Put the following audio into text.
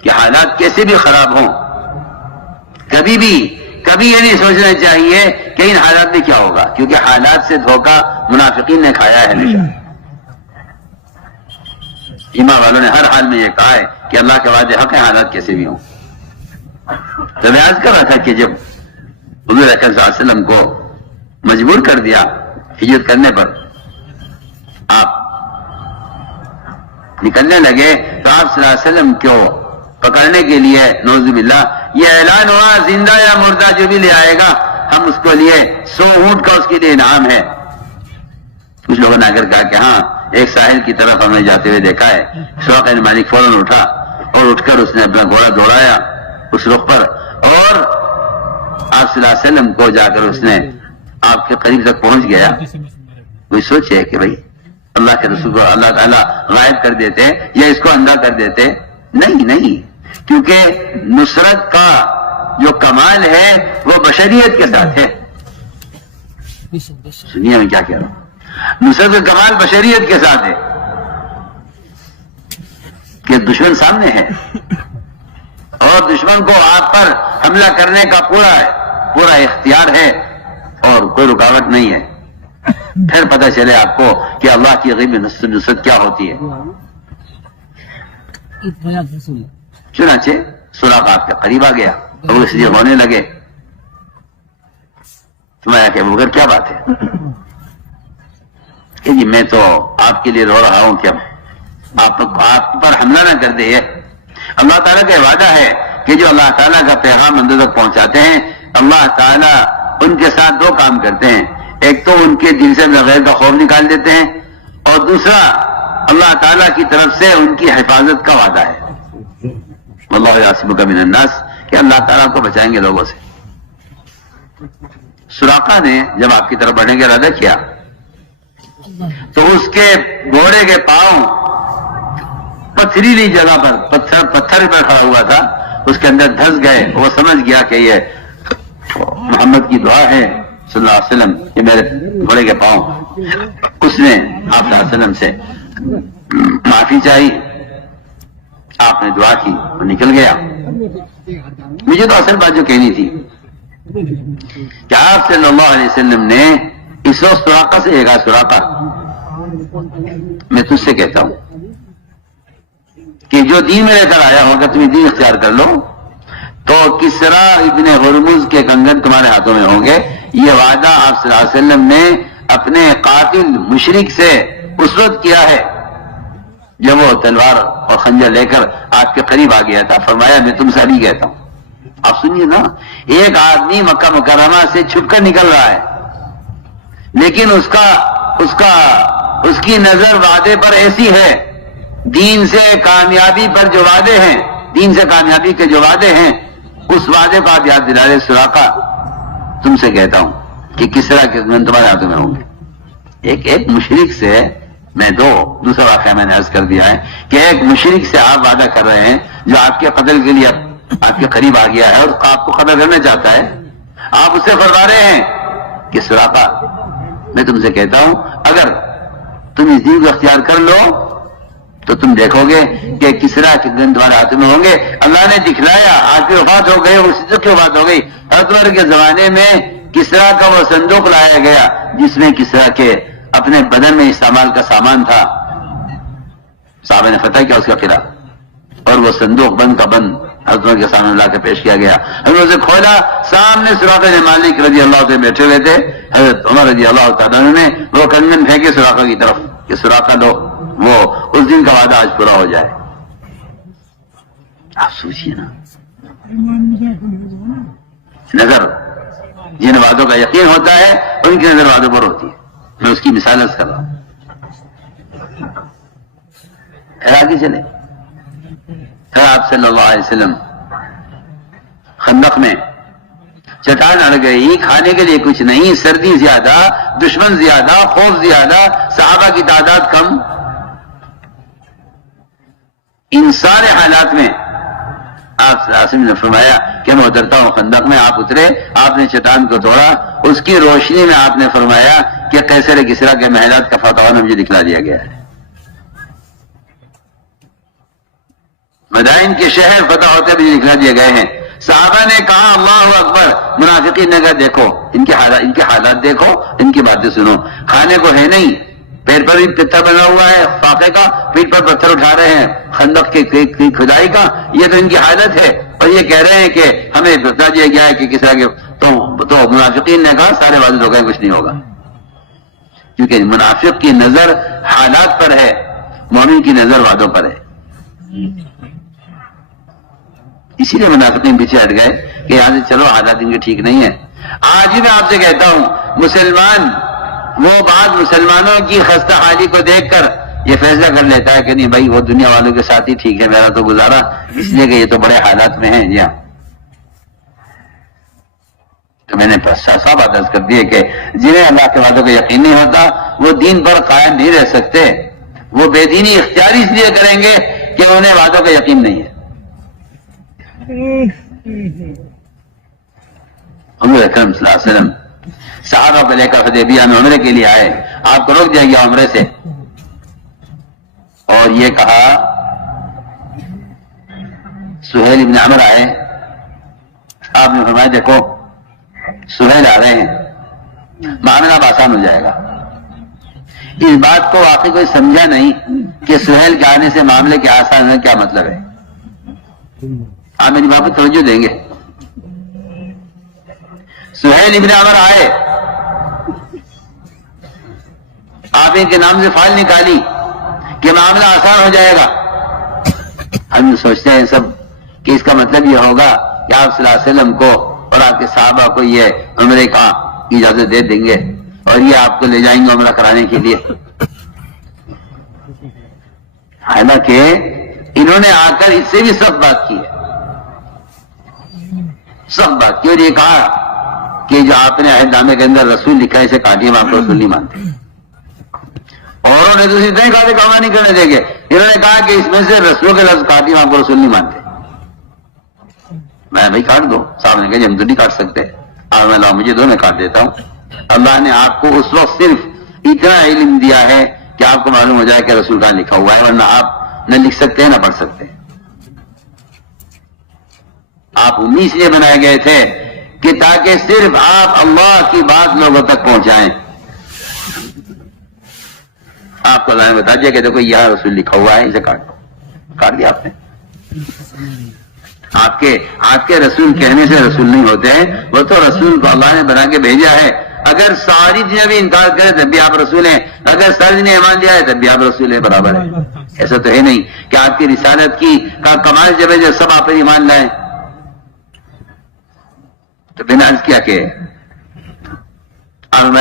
کہ حالات کیسے بھی خراب ہوں، کبھی یہ نہیں سوچنا چاہیے کہ ان حالات میں کیا ہوگا، کیونکہ حالات سے دھوکہ منافقین نے کھایا ہے ہمیشہ۔ ایمان والوں نے ہر حال میں یہ کہا ہے کہ اللہ کے وعدے حق ہیں، حالات کیسے بھی ہوں۔ تو میں عرض کر رہا تھا کہ جب حضور اکرم صلی اللہ علیہ وسلم کو مجبور کر دیا ہجرت کرنے پر، آپ نکلنے لگے تو آپ صلی اللہ علیہ وسلم کو پکڑنے کے لیے نعوذ باللہ یہ اعلان ہوا زندہ یا مردہ جو بھی لے آئے گا ہم اس کو لیے 100 اونٹ کا اس کے لیے انعام ہے۔ کچھ لوگوں نے اگر کہا کہ ہاں ایک ساحل کی طرف ہمیں جاتے ہوئے دیکھا ہے، سراقہ بن مالک فوراً اٹھا اور اٹھ کر اس نے اپنا گھوڑا دوڑایا اس رخ پر، اور آپ صلی اللہ علیہ وسلم کو جا کر اس نے آپ کے قریب تک پہنچ گیا۔ کوئی سوچے کہ بھائی اللہ کے رسول کو اللہ تعالیٰ غائب کر دیتے یا اس کو اندھا کر دیتے؟ نہیں، کیونکہ نصرت کا جو کمال ہے وہ بشریت کے ساتھ ہے۔ سنیے میں کیا کہہ رہا ہوں، نصرت کا کمال بشریت کے ساتھ ہے کہ دشمن سامنے ہے اور دشمن کو آپ پر حملہ کرنے کا پورا اختیار ہے اور کوئی رکاوٹ نہیں ہے۔ پھر پتہ چلے آپ کو کہ اللہ کی غیب نصرت کیا ہوتی ہے۔ چنانچہ سراقہ آپ کے قریب آ گیا اور اس لیے ہونے لگے۔ تمہارا کہ مگر کیا بات ہے کہ جی میں تو آپ کے لیے رو رہا ہوں کہ آپ پر حملہ نہ کر دے۔ اللہ تعالیٰ کا وعدہ ہے کہ جو اللہ تعالیٰ کا پیغام اندر تک پہنچاتے ہیں اللہ تعالیٰ ان کے ساتھ 2 کام کرتے ہیں، ایک تو ان کے دل سے بغیر کا خوف نکال دیتے ہیں، اور دوسرا اللہ تعالیٰ کی طرف سے ان کی حفاظت کا وعدہ ہے۔ واللہ یعصمک من الناس، کہ اللہ تعالیٰ کو بچائیں گے لوگوں سے۔ سراقہ نے جب آپ کی طرف بڑھنے کا ارادہ کیا تو اس کے گھوڑے کے پاؤں پتھریلی جگہ پر پتھر پر کھڑا ہوا تھا، اس کے اندر دھس گئے۔ وہ سمجھ گیا کہ یہ محمد کی دعا ہے صلی اللہ علیہ وسلم کہ میرے گھوڑے کے پاؤں۔ اس نے آپ صلی اللہ علیہ وسلم سے معافی چاہی، آپ نے دعا کی، وہ نکل گیا۔ مجھے تو اصل بات جو کہنی تھی کہ آپ صلی اللہ علیہ وسلم نے اس وقت سراقہ سے کہا، سراقہ میں تجھ سے کہتا ہوں کہ جو دین میں لے کر آیا ہوگا تمہیں دین اختیار کر لو، تو کسرا ابن ہرمز کے کنگن تمہارے ہاتھوں میں ہوں گے۔ یہ وعدہ آپ صلی اللہ علیہ وسلم نے اپنے قاتل مشرک سے اس وقت کیا ہے جب وہ تلوار اور خنجر لے کر آپ کے قریب آ گیا تھا۔ فرمایا میں تم سے ابھی کہتا ہوں۔ آپ سنیے نا، ایک آدمی مکہ مکرمہ سے چھپ کر نکل رہا ہے، لیکن اس کی نظر وعدے پر ایسی ہے، دین سے کامیابی پر جو وعدے ہیں، دین سے کامیابی کے جو وعدے ہیں، اس وعدے کو آپ یاد دلا رہے۔ سراقہ تم سے کہتا ہوں کہ کسرا کے تمہارے ہاتھوں میں ہوں گے۔ ایک مشرک سے میں دوسرا واقعہ میں نے عرض کر دیا ہے کہ ایک مشرک سے آپ وعدہ کر رہے ہیں جو آپ کے قتل کے لیے آپ کے قریب آ گیا ہے اور آپ کو قتل کرنا چاہتا ہے، آپ اسے فرما رہے ہیں کہ سراقہ میں تم سے کہتا ہوں اگر تم اس دین کو اختیار کر لو تو تم دیکھو گے کہ کسرا کے دن تمہارے ہاتھوں میں ہوں گے۔ اللہ نے دکھلایا، آج کی وفات ہو گئی، اس کی وفات ہو گئی، حضرت عمر کے زمانے میں کسرا کا وہ صندوق لایا گیا جس میں کسرا کے اپنے بدن میں استعمال کا سامان تھا۔ صحابہ نے فتح کیا اس کا قلعہ، اور وہ صندوق بند کا بند حضرت عمر کے سامنے لا کے پیش کیا گیا۔ حضرت اسے کھولا، سامنے سراقہ بن مالک رضی اللہ عنہ بیٹھے ہوئے تھے۔ حضرت عمر رضی اللہ تعالیٰ نے وہ کنگن پھینکے سراقہ کی طرف کہ سراقہ لو، وہ اس دن کا وعدہ آج پورا ہو جائے۔ آپ سوچیے نا، نظر جن وعدوں کا یقین ہوتا ہے ان کی نظر وعدوں پر ہوتی ہے۔ میں اس کی مثال کر رہا ہوں۔ آگے چلے، پھر آپ صلی اللہ علیہ وسلم خندق میں چٹان اڑ گئی، کھانے کے لیے کچھ نہیں، سردی زیادہ، دشمن زیادہ، خوف زیادہ، صحابہ کی تعداد کم۔ ان سارے حالات میں آپ صلی اللہ علیہ وسلم نے فرمایا کہ میں اترتا ہوں خندق میں۔ آپ اترے، آپ نے چٹان کو توڑا، اس کی روشنی میں آپ نے فرمایا کہ قیصر کسریٰ کے محلات کا فتح مجھے دکھلا دیا گیا ہے۔ مدائن کے شہر فتح ہوتے بھی دکھلا دیے گئے ہیں. صحابہ نے کہا اللہ اکبر. منافقین نے کہا دیکھو ان کے حالات دیکھو, ان کی باتیں سنو. کھانے کو ہے نہیں, پیر پر بھی پتھر بنا ہوا ہے فاقے کا, پیٹ پر پتھر اٹھا رہے ہیں خندق کی کھدائی کا. یہ تو ان کی حالت ہے, اور یہ کہہ رہے ہیں کہ ہمیں بتا دیا گیا ہے کہ کس طرح کے. تو منافقین نے کہا سارے وعدے ہو گئے, کچھ نہیں ہوگا. کیونکہ منافق کی نظر حالات پر ہے, مومن کی نظر وعدوں پر ہے. اسی لیے منافقین پیچھے ہٹ گئے کہ یہاں سے چلو حالات ان کے ٹھیک نہیں ہے. آج بھی میں آپ سے کہتا ہوں, مسلمان وہ بات مسلمانوں کی خستہ حالی کو دیکھ کر یہ فیصلہ کر لیتا ہے کہ نہیں بھائی وہ دنیا والوں کے ساتھ ہی ٹھیک ہے, میرا تو گزارا, اس لیے کہ یہ تو بڑے حالات میں ہیں. جی ہاں, تو میں نے صاف عرض کر دی کہ جنہیں اللہ کے وعدوں کو یقین نہیں ہوتا وہ دین پر قائم نہیں رہ سکتے. وہ بے دینی اختیاری اس لیے کریں گے کہ انہیں وعدوں کا یقین نہیں ہے. حضور اکرم صلی اللہ علیہ وسلم صحابہ کو لے کر حدیبیہ میں عمرے کے لیے آئے. آپ کو روک دیا گیا عمرے سے, اور یہ کہا سہیل ابن عمر آئے. آپ نے فرمایا دیکھو سہیل آ رہے ہیں, معاملہ اب آسان ہو جائے گا. اس بات کو واقعی کوئی سمجھا نہیں کہ سہیل کے آنے سے معاملے کے آسان ہونے کیا مطلب ہے. آپ میری بات کو توجہ دیں گے. سہیل ابن عمر آئے, آپ ان کے نام سے فائل نکالی کہ معاملہ آسان ہو جائے گا. ہم سوچتے ہیں سب کہ اس کا مطلب یہ ہوگا کہ آپ صلی اللہ علیہ وسلم کو اور آپ کے صحابہ کو یہ عمرے کا اجازت دے دیں گے اور یہ آپ کو لے جائیں گے عمرہ کرانے کے لیے. حالانکہ انہوں نے آ کر اس سے بھی سخت بات کی ہے, سخت بات کی, اور یہ کہا کہ جو آپ نے عہد نامے کے اندر رسول لکھا ہے اسے کاٹیے, ہم آپ کو رسول نہیں مانتے. اوروں نے دوسری طرح کہا کام نہیں کرنے دیں گے. انہوں نے کہا کہ اس میں سے رسول کے لفظ کاٹیے, ہم آپ کو رسول نہیں مانتے. میں بھائی کاٹ دو. صاحب نے کہا ہم تو نہیں کاٹ سکتے. آپ میں لاؤ مجھے دو, میں کاٹ دیتا ہوں. اللہ نے آپ کو اس وقت صرف اتنا علم دیا ہے کہ آپ کو معلوم ہو جائے کہ رسول کہاں لکھا ہوا ہے, ورنہ آپ نہ لکھ سکتے ہیں نہ پڑھ سکتے ہیں. آپ امی اس لیے بنائے گئے تھے کہ تاکہ صرف آپ اللہ کی بات لوگوں تک پہنچائیں. آپ کو اللہ نے بتا دیا کہ دیکھو یہ رسول لکھا ہوا ہے, اسے کاٹ دیا آپ نے. آپ کے رسول کہنے سے رسول نہیں ہوتے ہیں, وہ تو رسول کو اللہ نے بنا کے بھیجا ہے. اگر ساری چیزیں بھی انکار کریں تب بھی آپ رسول ہیں, اگر ساری نے ایمان لیا ہے تب بھی آپ رسول ہیں, برابر ہے. ایسا تو ہے نہیں کہ آپ کی رسالت کا کمال جب ہے سب آپ پر ایمان لائیں. تو بنا اس کیا کہ معاملہ